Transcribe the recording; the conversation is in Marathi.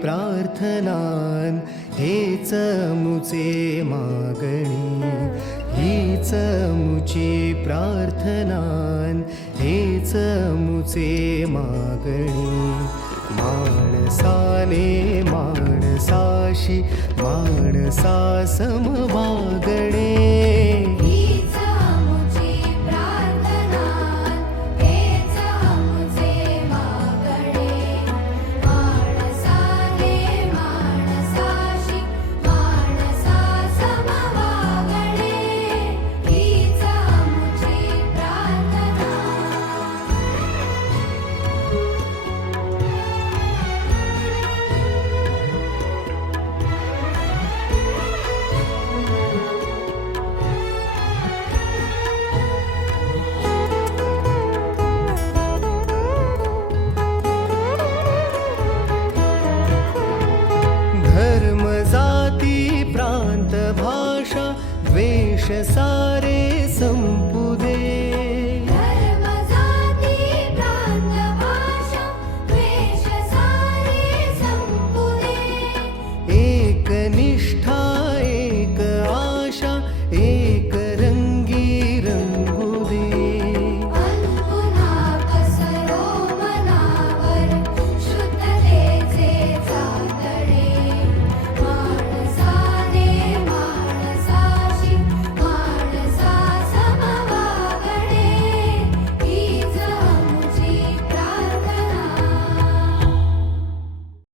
प्रार्थनान हेच मुचे मागणी, हीच मुची प्रार्थनान हेच मुचे मागणी. माणसाने माणसाशी माणसा सम वागणे, हीच मुची प्रार्थना, हेच मुचे मागणे. माणसाने माणसाशी माणसा सम वागणे, हीच मुची प्रार्थना. धर्म जाती प्रांत भाषा द्वेष सारी